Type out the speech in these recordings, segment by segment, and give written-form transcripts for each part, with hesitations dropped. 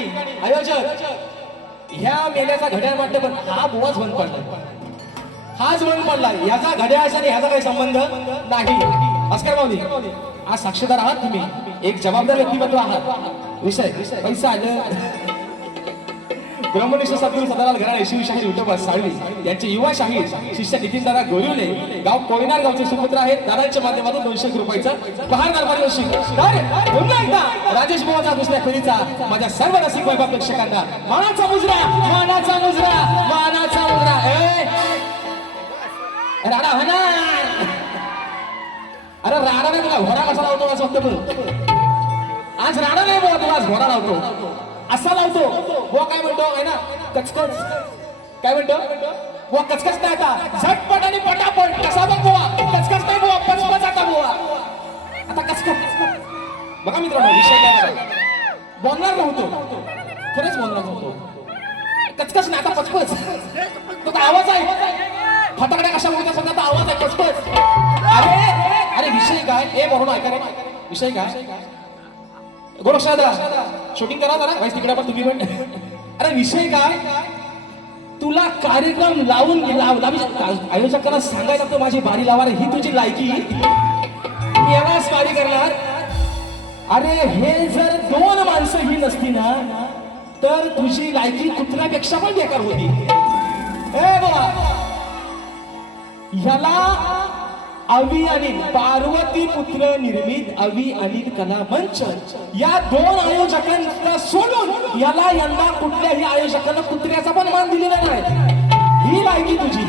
ठिकाणी आयोजक ह्या मेल्याचा घड्याळ वाटतं, पण हा बुवाच बंद पडला, हाच बंद पडला. याचा घड्याळाचा आणि ह्याचा काही संबंध नाही. भास्कर माऊली, आज साक्षीदार आहात तुम्ही, एक जबाबदार व्यक्तिमत्व आहात. विषय पैसा आलं. ब्रह्मनिष्ठ सद्गुरू सदालाल घराणे शिवशाहीर विठोबा साळवी यांचे युवा शाहीर शिष्य नितीनदादा गोरिवले गाव कोयनार गावचे सुपुत्र आहेत. दादांच्या माध्यमातून 200 रुपयाचा बहारदार पारितोषिक. तर पुन्हा एकदा राजेश बुवाचा दुसऱ्या फेरीचा माझ्या सर्व रसिक वैभव प्रेक्षकांना मानाचा मुजरा, मानाचा मुजरा, मानाचा मुजरा. राडा होणार. अरे राडा नाही, तुला घोडा कसा लावतो असं म्हणतो. आज राडा नाही बुवा, तुला आज घोडा लावतो असा लावतो. बुवा काय म्हणतो आहे ना, कचकच. काय म्हणतो बुवा? कचकच नाही आता, झटपट आणि पटापट. कसा बघ बुवा, कचकच नाही बुवा, पचपच आता बुवा. आता कचकच. बघा मित्रांनो, विषय काय बोलणार नव्हतो, खरंच बोलणार नव्हतो. कचकच नाही आता, पचपच. तो आवाज आहे, फटाकड्या कशा बोलतात समजा, आता आवाज आहे, पचपच. अरे अरे विषय काय हे बरोबर ऐका रे. विषय काय गोरक्षादा शूटिंग करा जरा वाईस तिकडे पण तुम्ही पण. अरे विषय काय, तुला कार्यक्रम लावून आयोजकांना सांगायला लागतं माझी बारी लावा, ही तुझी लायकी, यालाच बारी करणार. अरे हे जर 2 माणसं ही नसती ना, तर तुझी लायकी कुत्र्यापेक्षा पण बेकार होती. ए बाबा, ह्याला अवी अनिल पार्वती पुत्र निर्मित अवी अनिल कला मंच या 2 आयोजकांना सोडून याला यंदा कुठल्याही आयोजकांना कुत्र्याचा पण मान दिलेला नाही. ही लायकी तुझी.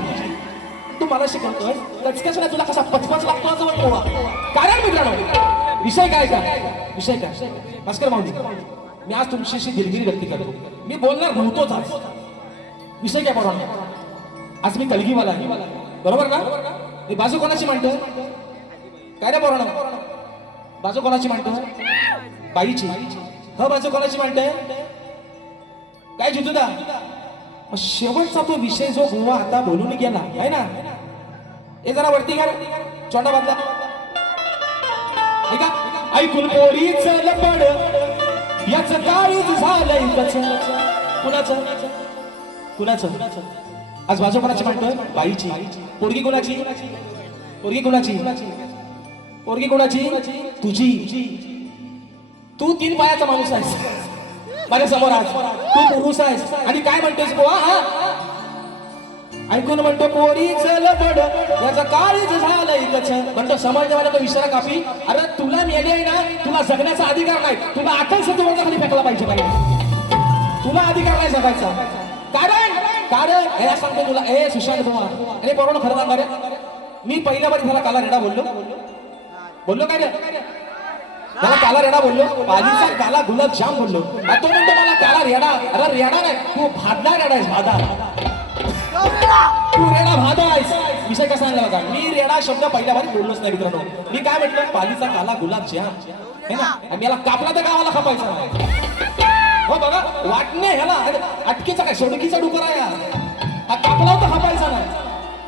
तू मला शिकवतोय कचकच नाही, तुला कसा पचपच लागतो असं म्हणतो. कारण मित्रांनो विषय काय का, विषय काय भास्कर माऊली, मी आज तुमच्याशी दिलगिरी व्यक्त करतो. मी बोलणार नव्हतोच आज. विषय काय बरोबर, आज मी कलगीवाला आहे, बरोबर ना. बाजू कोणाची मांडतो काय रे बोरण, बाजू कोणाची मांडतो बाईची. ह बाजू कोणाची मांडते काय जितूदा. शेवटचा तो विषय जो गोवा आता बोलून गेला आहे ना, हे जरा वरती घ्या, चोंडा बांधला ऐका. ऐकून पोरीच लपड याच काळीच झालंय कच. कुणाचं कुणाचं आज बाजू कोणाची मांडतोय बाईची. पोरगी कोणाची, पोरगी कोणाची, पोरगी कोणाची तुझी. तू 3 पायाचा माणूस आहेस माझ्या समोर, आज तू पुरुष आहेस आणि काय म्हणतोस बुवा. हा ऐकून म्हणतो पोरीच लबड याचा काळीच झालंय कच. म्हणतो समजण्यावाला तो विचारा कापी. अरे तुला मेले आहे ना, तुला जगण्याचा अधिकार नाही, तुला अटल सत्तेवर खाली फेकला पाहिजे पाहिजे. तुला अधिकार नाही जगायचा. कारण कारण हे सांगतो तुला, ए सुशांत बुवा, अरे बरोबर खरं सांगा रे, मी पहिल्या बारी त्याला काला रेडा बोललो काय रे, त्याला काला रेडा बोललो, पालीचा काला गुलाबजाम बोललो. तो म्हणतो मला काला रेडा. अरे रेडा नाही, तू भादला रेडा आहेस, भादा. तू रेडा भादा आहेस. विषय कसा आणला बघा, मी रेडा शब्द पहिल्या बारी बोललोच नाही मित्रांनो. मी काय म्हटलं, पालीचा काला गुलाबजाम है ना, आणि याला कापला तर गावाला खपायचा नाही. हो बघा वाटणे ह्याला अटकेचा काय सोडकीचा डुकरा आहे हा, कापला होता खपायचा नाही.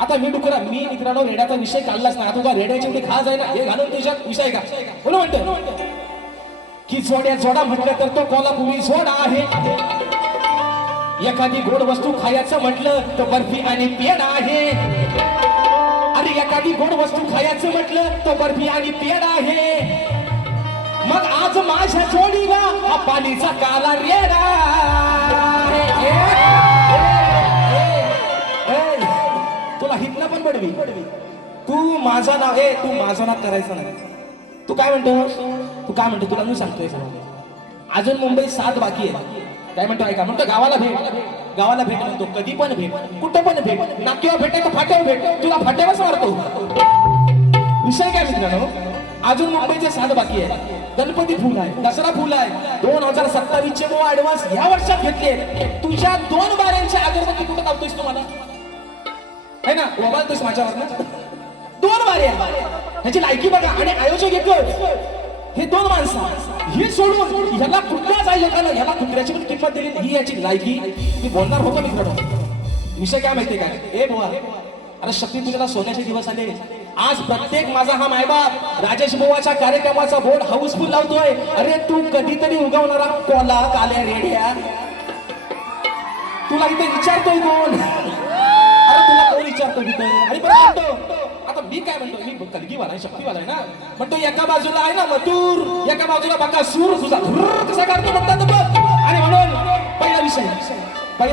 आता मी डुकरा, मी मित्रांनो रेड्याचा विषय काढलाच नाही. आता रेड्याची एवढी खास आहे ना, हे घालून तुझ्यात विषय का बोल म्हणतो की जोडा म्हटलं तर तो कोल्हापुरी जोडा आहे. एखादी गोड वस्तू खायचं म्हटलं तर बर्फी आणि पेढा आहे. अरे एखादी गोड वस्तू खायचं म्हटलं तर बर्फी आणि पेढा आहे. मग आज माझ्या जोडीला हा पालीचा काला रेडा. तुला हितनं पण पडवी, तू माझा नाव तू माझा नाव करायचं नाही. तू काय म्हणतो तुला मी सांगतोय अजून मुंबईत 7 बाकी आहे. काय म्हणतो ऐका, म्हणतो गावाला भेट म्हणतो, कधी पण भेट, कुठं पण भेट, नाक्यावर भेटायचं फाट्यावर भेट, तुला फाट्यावरच मारतो. विषय काय मित्रांनो, अजून मुंबईचे 7 बाकी आहे. गणपती फुल आहे, दसरा फुल आहे, 2027 चे ऍडव्हान्स या वर्षात घेतले. तुझ्या 2 बाऱ्यांच्या अगरबत्ती कुठं लावतोयस तुम्हाला है ना, ओबालतोयस माझ्यावर ना. 2 बाऱ्या ह्याची लायकी बघा. आणि आयोजक एकच, हे 2 माणसं ही सोडून ह्याला कुठल्याच आयोजकाला ह्याला कुत्र्याची पण किंमत दिली ही याची लायकी. मी बोलणार होतो मित्रांनो. विषय काय माहितीये काय, ए बुवा, अरे शक्ती पूजेला सोन्याचे दिवस आले. आज प्रत्येक माझा हा मायबाप राजेश बुवाच्या कार्यक्रमाचा बोर्ड हाऊसफुल लावतोय. अरे तू कधीतरी उगवणारा कोला काल्या रेड्या, तुला इथे विचारतोय कोण? अरे तुला कोण विचारतो तिथं? आणि परत म्हणतो आता मी काय म्हणतो, मी कलगीवाला आहे, शक्तीवाला आहे ना. म्हणतो एका बाजूला आहे ना मथुर, एका बाजूला बकासूर, तुझा कसा काढतो म्हणतात बघ. आणि म्हणून पहिला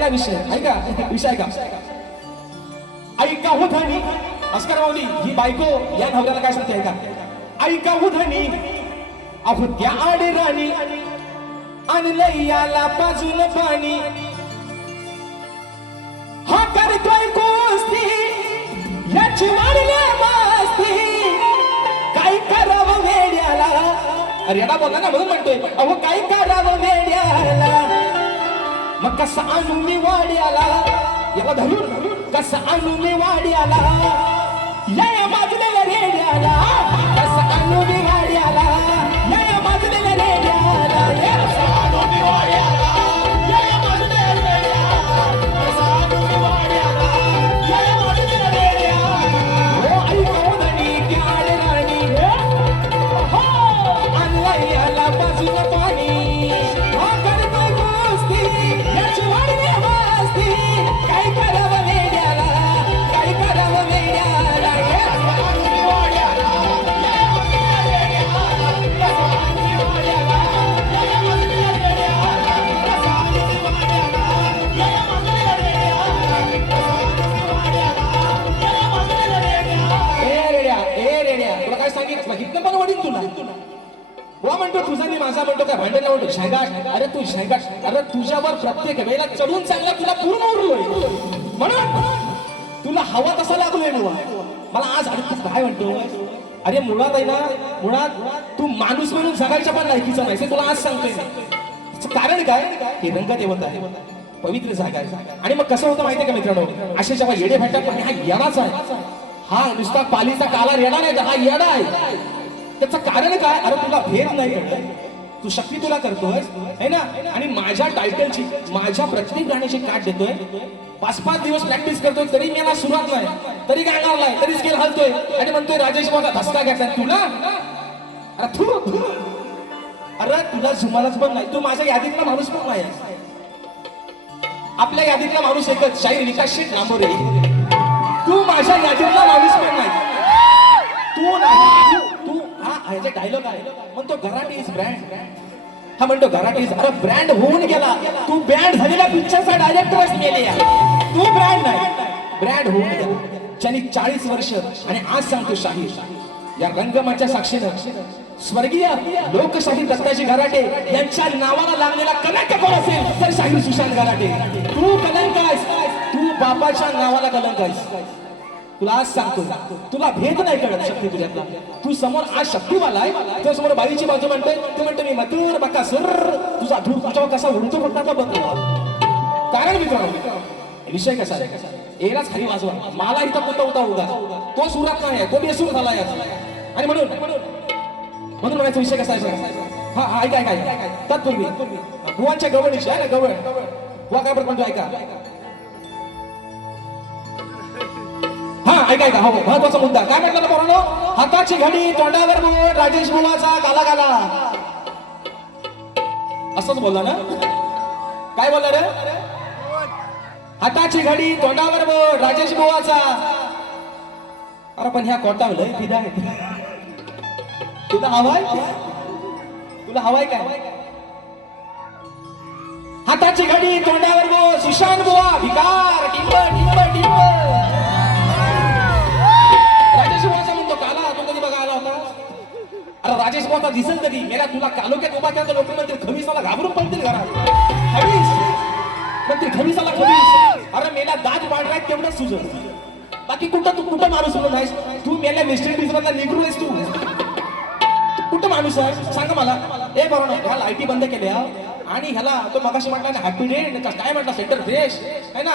विषय ऐका, विषय का ऐका हो धनी अस्कर माऊली, ही बायको या नवऱ्याला काय सांगते ऐका. ऐका हो धनी अहो त्या आडे राणी आणलंय याला बाजून पाणी, हा करतोय कुस्ती याची वाढल्या मस्ती, काय करावं वेड्याला. अरे याला बोला ना म्हणून म्हणतोय अहो काय करावं वेड्याला. मग कसा आणू मी वाड्याला, याला धरून कसा आणू मी वाड्याला, या माजलेल्या रेड्याला. कसा आणू मी वाड्याला, या माजलेल्या रेड्याला. कसा आणू मी वाड्याला, या माजलेल्या रेड्याला. कसा आणू मी वाड्याला, या माजलेल्या रेड्याला. हो ऐका धनी क्याड राणी, हो आणलंय याला बाजूला पाणी, हा करतोय कुस्ती याची वाढली मस्ती, काय करावं वेड्याला, काय करावं वेड्याला. कसा आणू मी वाड्याला, या माजलेल्या रेड्याला. कसा आणू मी वाड्याला, या माजलेल्या रेड्याला. कसा आणू मी वाड्याला, या माजलेल्या रेड्याला. कसा आणू मी वाड्याला, या माजलेल्या रेड्याला. ए रेड्या तुला काय सांगितलं, इथनं पण वडील तुला वा म्हणतो तुझा मी माझा म्हणतो काय भांडण म्हणतो शेंगाट. अरे तू शेंगाट, अरे तुझ्यावर प्रत्येक वेळेला चढून चांगला तुला पूर्ण उरलोय म्हणून तुला हवा तसा लागलोय मला आज. अरे तू काय म्हणतो, अरे मुळात आहे ना, मुळात तू माणूस म्हणून जगायच्या पण लायकीचा नाही, हे तुला आज सांगतोय. कारण काय, हे रंगदेवता आहे, पवित्र जागा आहे. आणि मग कसं होतं माहितीये का मित्रांनो, असे जेव्हा येडे भेटतात पण हा येडाच आहे, हा नुसता पालीचा काला रेडा नाही, हा येडा आहे. त्याचं कारण काय, अरे तुला भेद नाही कळत, तू शक्ती तुला करतोय है ना. आणि माझ्या टायटलची, माझ्या प्रत्येक गाण्याची काट देतोय, 5-5 दिवस प्रॅक्टिस करतोय, तरी मला सुरुवात नाही, तरी गाणार नाही, तरी स्केल हलतोय आणि म्हणतोय राजेश माझा धसका घेतलाय तुला. अरे तुला जुमालाच पण नाही, तू माझ्या यादीतला माणूस पण नाही. आपल्या यादीतला माणूस एकच, शाहीर विकास शेठ लांबोरे. तू माझ्या यादीतला माणूस पण नाही, तू नाही. तू हा ह्याचा डायलॉग आहे, म्हणतो गराटे इज ब्रँड. हा म्हणतो गराटे इज, अरे ब्रँड होऊन गेला, तू ब्रँड झालेला पिक्चरचा डायरेक्टरच मेले, तू ब्रँड नाही, ब्रँड होऊन गेला. ज्यांनी 40 वर्ष आणि आज सांगतो शाहीर या रंगमाच्या साक्षीनं स्वर्गीय लोकशाही दत्ताजी गराटे यांच्या नावाला लागलेला कलंक कोण असेल तर शाहीर सुशांत गराटे. तू कलंक आहेस, तू बापाच्या नावाला कलंक आहेस. तुला आज सांगतो, तुला भेद नाही कळत शक्ती तुझ्यातला. तू समोर आज शक्तीवाला आहे, तुझ्या समोर बाईची बाजू म्हणतोय, तू म्हणतो मी मथुर बकासूर, तुझा धूर तुझ्यावर कसा उडतो फक्त आता बघ. कारण मित्रांनो विषय कसा आहे, एलाच खाली वाजवा, मला इथं कुठं होता उगा, तो सुरात नाही आहे, तो बेसूर झाला आहे. आणि म्हणून म्हणायचा विषय कसा आहे, हा ऐका ऐका तत्पूर्वी बुवांच्या गवळणीची आहे ना, गवळ बुवा काय म्हणतो ऐका. हा ऐका ऐका, हो महत्वाचा मुद्दा काय म्हटलं ना पोरांनो, हाताची घडी तोंडावर बोट, राजेश बुवाचा गाला गाला. असंच बोलला ना, काय बोलला रे, हाताची घडी तोंडावर बोट, राजेश बुवाचा. अरे पण ह्या कोटावलंय फिदा आहे, तुला हवाय, तुला हवाय काय. हाताची घडी तोंडावर बोट, सुशांत बुवा भिकार टिंब टिंब टिंब. राजेश बुवाचा म्हणतो काला, तो कधी बघायला होता. अरे राजेश बुवाचा दिसेल कधी, मेला तुला कालोक्यात उभा केला तर लोक म्हणतील खमीसाला घाबरून पडतील घरात, खमीस म्हणतील खमीसाला खमीस. अरे मेला दात पांढरा तेवढंच सुजत, बाकी कुठं तू कुठं माणूस म्हणून आहेस, तू मेल्या वेस्ट इंडिज मधला निघून आहेस, तू कुठं माणूस आहे सांग मला. ए बरोबर ह्या लाईटी बंद केल्या आणि ह्याला तो मगाशी म्हटला ना हॅपी डे काय म्हटला सेंटर फ्रेश आहे ना,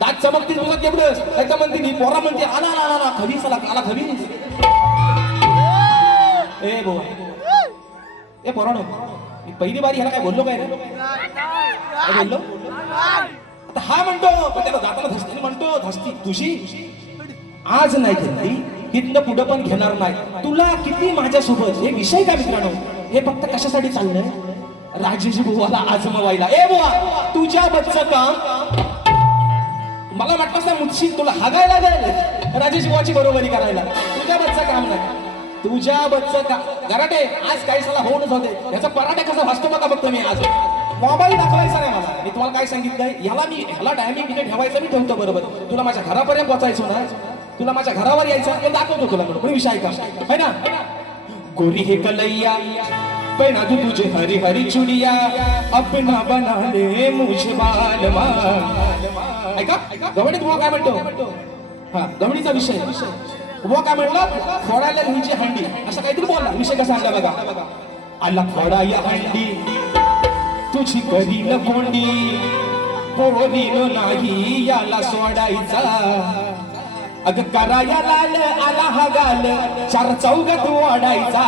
दात चमकतील तुझं तेवढंच. त्याच्या म्हणते ती पोरा म्हणते आला आला आला खबीस आला आला खबीस. ए बोल ए पोरानो, मी पहिली बारी ह्याला काय बोललो काय रे, काय बोललो. आता हा म्हणतो पण त्याला दाताला धसती म्हणतो, धसती तुझी आज नाही घेतली तिथनं पुढं पण घेणार नाही. तुला किती माझ्यासोबत हे विषय का मित्रांनो, हे फक्त कशासाठी चाललंय? राजेश बुवाला आजमवायला. ए बुवा, तुझ्या बच्चं काम मला वाटलंच ना मुच्छी तुला हागायला जाईल राजेश बुवाची बरोबरी करायला. तुझ्या बच्चं काम नाही, तुझ्या बच्चं काम. गराटे आज काही साला होऊनच होते. याचा पराठा कसा भासतो बघा बघतो मी. आज मोबाईल दाखवायचा नाही मला. मी तुम्हाला काय सांगितलंय, ह्याला टायमिंग इथे ठेवायचं, मी ठेवतो बरोबर. तुला माझ्या घरापर्यंत पोहोचायचो ना, तुला माझ्या घरावर यायचं, मी दाखवतो तुला. पण विषय का है ना, गोरी हे कलैया पहना तू तुझे हरी हरी चुड़िया अपना बना ले मुझे बालमा. ऐका गवडीत बुवा काय म्हणतो, हा गवडीचा विषय. बुवा काय म्हणला, फोडायला तुझी हंडी असं काहीतरी बोलला. विषय कसा आणला बघा. आला फोडा या हंडी तुझी करील कोंडी, पोरीनो नाही याला सोडायचा. अग कराया लाल आला हा गाल, चार चौघात वाढायचा.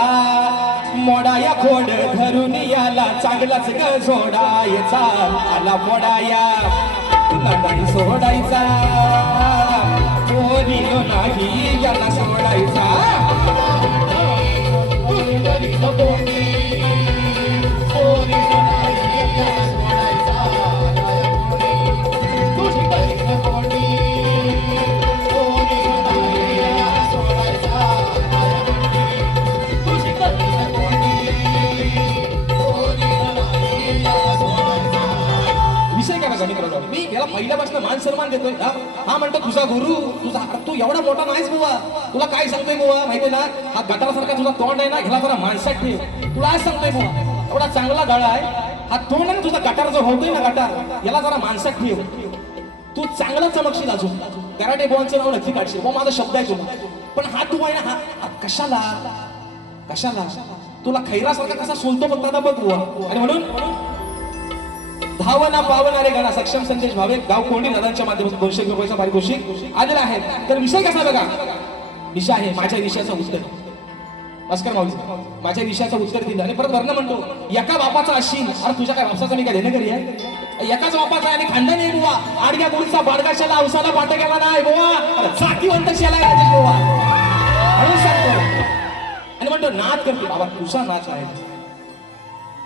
मोडाया खोड धरून याला चांगलाच ग सोडायचा. आला मोडाया तुला नाही सोडायचा, पोरीनो नाही याला सोडायचा. मी याला पहिल्यापासून मान सन्मान देतोय. हा म्हणतो तुझा गुरु, तुझा. तू एवढा मोठा नाहीस बुवा, तुला काय सांगतोय बुवा माहितीये ना, हा गटारासारखा तुझा तोंड आहे ना, ह्याला जरा माणसात ठेव. तुला आज सांगतोय बुवा, एवढा चांगला गळा आहे हा तोंड आहे, तुझा गटार जो होतोय ना गटार, याला जरा माणसात ठेव. तू चांगला चमकशील अजून. कराटे बुवांचं नाव नक्की काढशील. बुवा माझा शब्द आहे तुला. पण हा तू आहे ना, हा कशाला कशाला तुला खैरासारखा कसा सोलतो बघता ना बघ बुवा. आणि म्हणून धावना पावणारे गाणा सक्षम संदेश भावे गाव कोंडी दादांच्या माध्यमातून 200 रुपयाचा पारितोषिक आलेला आहे. तर विषय कसा बघा, विषय आहे माझ्या विषयाचं उत्तर. भास्कर माऊली माझ्या विषयाचं उत्तर दिलं. आणि परत वर्ण म्हणतो, एका बापाचा अशील. अरे तुझ्या काय बापाचा मी काय देणं करी आहे? एकाच बापाचा आणि खांदा नाही बुवा. आडग्या गुरुचा बाडगाशाला औसाला पाठ गेला नाही बुवा. जातीवंत शेला राजेश बुवा म्हणून सांगतो. आणि म्हणतो नाद करते बाबा, तुझा नाद आहे.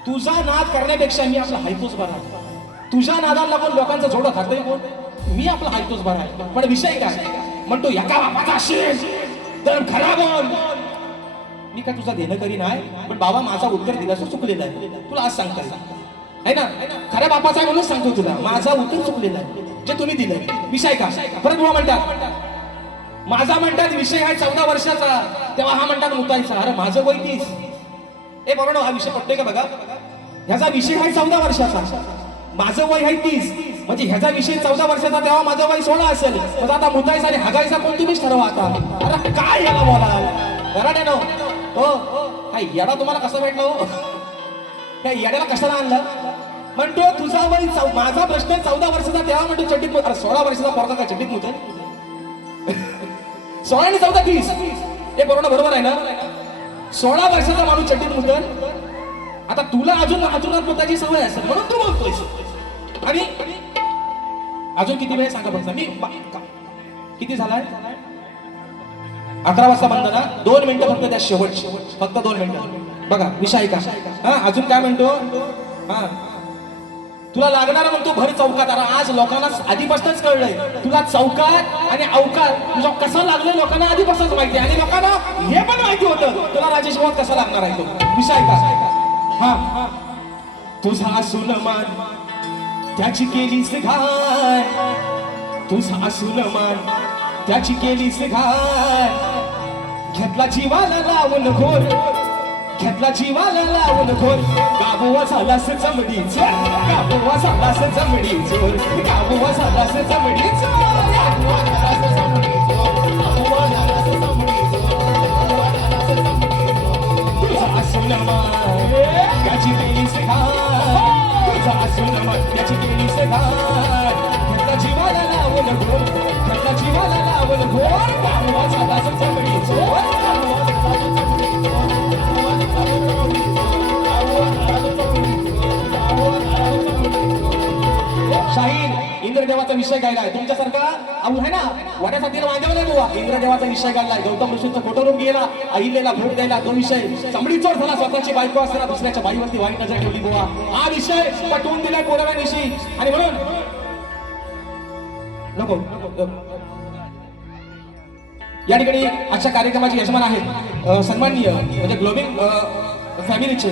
तुझा नाद करण्यापेक्षा मी आपला हायतोच बरा. तुझ्या नादाला लागून लोकांचं जोडं खातोय कोण? मी आपला हायतोच बरा आहे. पण विषय काय म्हणतो, एका बापाचा असेल तर खरा बोल. मी काय तुझा देणं करी नाही, पण बाबा माझा उत्तर दिलास चुकलेला आहे. तुला आज सांगता आहे ना, खऱ्या बापाचा आहे म्हणून सांगतो तुला, माझा उत्तर चुकलेला आहे जे तुम्ही दिलंय. विषय का परत बुवा म्हणतात, माझा म्हणतात विषय आहे 14 वर्षाचा, तेव्हा हा म्हणतात मुतायचा. अरे माझं वय 30. ए बरोबर, हा विषय पटतोय का बघा. ह्याचा विषय आहे 14 वर्षाचा, माझं वय आहे 30. म्हणजे ह्याचा विषय 14 वर्षाचा, तेव्हा माझं वय 16 असेल. मग आता मुतायचा आणि हागायचा कोण तुम्हीच ठरवा आता. अरे काय याला बोलाल घराने नो हो. हा येडा तुम्हाला कसा भेटला हो? त्या येड्याला कशाला आणलं? म्हणतो तुझा वय माझा प्रश्न 14 वर्षाचा, तेव्हा म्हणतो चड्डीत. अरे 16 वर्षाचा पोरगा का चड्डीत मुतल? 16 आणि 14 30. हे बरोबर आहे ना? 16 वर्षाचा माणूस चड्डीत मुतल. आता तुला अजून अजून मुताची सवय असेल म्हणून तू बोलतोयस. आणि अजून किती वेळ सांगा फक्त. मी किती झालाय? 11 वाजता बंद ना. 2 मिनिटं फक्त त्या शेवट, फक्त 2 मिनिटं बघा. विषय का हा अजून काय म्हणतो, हा तुला लागणार म्हणतो भर चौकात. अरे आज लोकांना आधीपासूनच कळलंय तुला चौकात आणि अवकात तुझा कसा लागलं लोकांना आधीपासूनच माहिती आहे. आणि लोकांना हे पण माहिती होतं तुला राजेश भाऊ कसा लागणार आहे तो. विषय का हा तुझा असून मान त्याची केलीस घाय. तुझा असून मान त्याची केलीस घाय. घेतला जीवाला लावून घोर, घेतला जीवाला लावून घोर. गाबुवा झालास चमडी चोर, गाबुवा झालास चमडी चोर, गाबुवा झालास चमडी चोर. तुझा असून मान त्याची केलीस घाय. तुझा असून मान त्याची केलीस घाय. घेतला जीवाला लावून घोर, घेतला जीवाला लावून घोर. गाबुवा झालास चमडी चोर. शाहीर इंद्रदेवाचा विषय गायलाय. तुमच्यासारखा आहे ना वाड्यासाठी वाजवला नाही बुवा. इंद्रदेवाचा विषय गायलाय. गौतम ऋषींचा फोटो रूम गेला, अहिल्याला भोट द्यायला तो विषय. चमडी चोर झाला, स्वतःची बायको असताना दुसऱ्याच्या बाईवरती वाईट नजर ठेवली बुवा. हा विषय पटवून दिलाय कोराव्यानिशी. आणि म्हणून नको या ठिकाणी आजच्या कार्यक्रमाचे यजमान आहेत सन्माननीय म्हणजे ग्लोबिंग फॅमिलीचे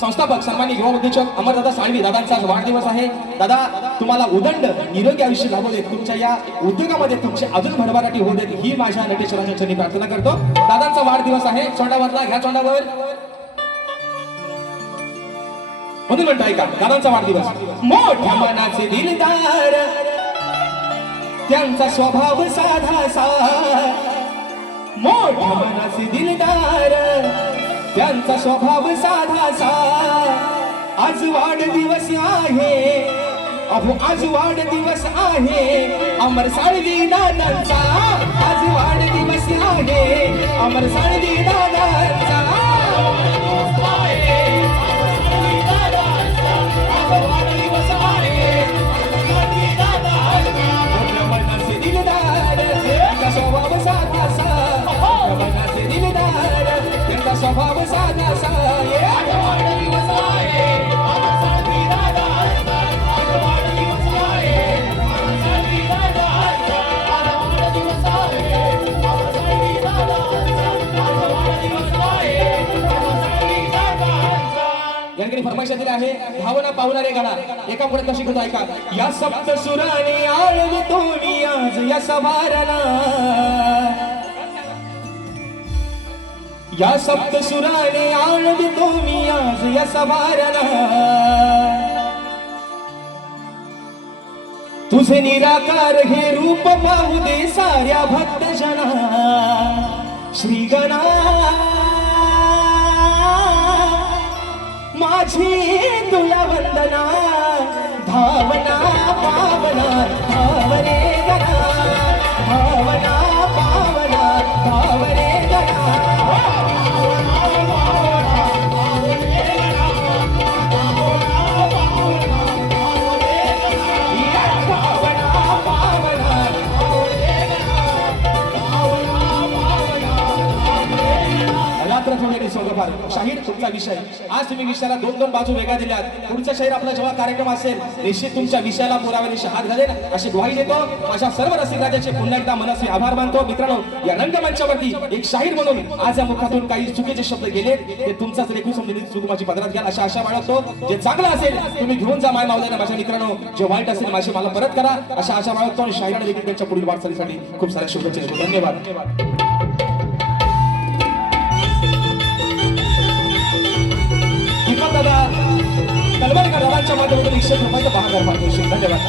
संस्थापक सन्माननीय युवा उद्योजक अमरदादा साळवी. दादांचा आज वाढदिवस आहे. दादा तुम्हाला उदंड निरोगी आयुष्य लाभू देत, तुमच्या या उद्योगामध्ये तुमची अजून भरभराटी होऊ देत ही माझ्या नटेश्वराच्या चरणी प्रार्थना करतो. दादांचा वाढदिवस आहे. चोंडावरला घ्या चोंडावर म्हणून म्हणतो ऐका दादांचा वाढदिवस. मोठ्या मनाचे दिलदार त्यांचा स्वभाव साधासा, मोठ्या मनाचे दिलदार त्यांचा स्वभाव साधासा. आज वाढदिवस आहे, अहो आज वाढदिवस आहे अमर साळवी दादांचा. आज वाढदिवस आहे अमर साळवी दादांचा. स्वभाव साधासा, मनाचे दिलदार त्यांचा स्वभाव साधासा. यांनी फरमाईश दिली आहे भावना पावणारे गाणा एका पुढे कशी करतो ऐका. या सप्त सुराने आळवितो मी आज या सवारला, या सप्त सुराने आळवितो मी आज या सवारला. तुझे निराकार हे रूप पाहू दे साऱ्या भक्तजना. श्री गणा माझी तुला वंदना, भावना पावना भावरे गणा, भावना पावना भावरे गणा. शाहीर तुमचा विषय. आज तुम्ही विषयाला दोन दोन बाजू वेगळ्या दिल्यात. पुढचा शाहीर आपला जेव्हा कार्यक्रम असेल निश्चित तुमच्या विषयाला पुराव्यानिशी हात घालेल अशी ग्वाही देतो. माझ्या सर्व रसिक राजाचे पुन्हा एकदा मनस्वी आभार मानतो. मित्रांनो या रंगमंचावरती एक शाहीर म्हणून आज या मुखातून काही चुकीचे शब्द गेले ते तुमचाच लेखू समजून चूक माझी पदरात घ्या अशा आशा बाळगतो. जे चांगलं असेल तुम्ही घेऊन जा माय मावल्याने माझ्या मित्रांनो, जे वाईट असेल माझी मला परत करा अशा आशा बाळगतो. आणि शाहिराने देखील त्यांच्या पुढील वाटचालीसाठी खूप साऱ्या शुभेच्छा देतो. धन्यवाद. दादा कलवणकर दादांच्या माध्यमातून 100 रुपयाचा 10,000 पाठवू. धन्यवाद.